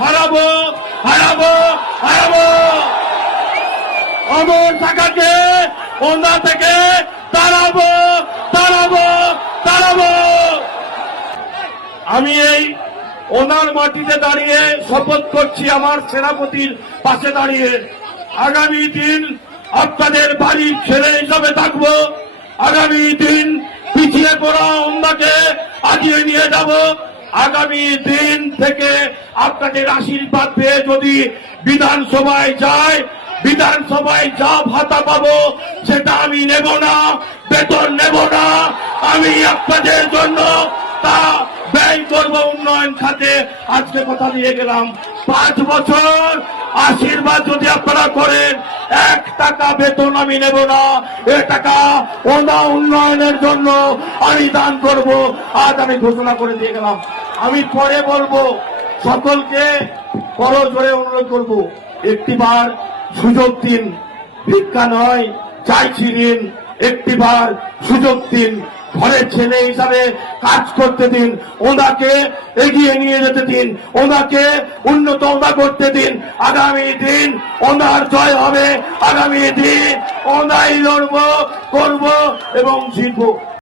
হারাবো হারাবো হারাবো। অমর টাকাকে ওনা থেকে তাড়াবো তাড়াবো তাড়াবো। আমি এই ওনার মাটিতে দাঁড়িয়ে শপথ করছি, আমার সেনাপতির পাশে দাঁড়িয়ে, আগামী দিন আপনাদের বাড়ির ছেলে হিসাবে থাকবো। আগামী দিন পিছিয়ে পড়া ওনাকে আগিয়ে নিয়ে যাব। আগামী দিন থেকে আপনাদের আশীর্বাদ পেয়ে যদি বিধানসভায় যায়, বিধানসভায় যা ভাতা পাবো সেটা আমি নেব না, বেতন নেব না। আমি আপনাদের জন্য তা ব্যয় করব উন্নয়ন খাতে। আজকে কথা দিয়ে গেলাম 5 বছর আশীর্বাদ যদি আপনারা করেন, 1 টাকা বেতন আমি নেব না। এ টাকা ওনা উন্নয়নের জন্য আমি দান করব। আজ আমি ঘোষণা করে দিয়ে গেলাম। আমি পরে বলবো, সকলকে বড় জোরে অনুরোধ করব, একটিবার সুযোগ দিন, ভিক্ষা নয়, চাইছি ঋণ। একটিবার সুযোগ দিন, ঘরের ছেলে হিসাবে কাজ করতে দিন, ওনাকে এগিয়ে নিয়ে যেতে দিন, ওনাকে উন্নত করতে দিন। আগামী দিন ওনার জয় হবে। আগামী দিন ওনাই লড়বো, করবো এবং জিতবো।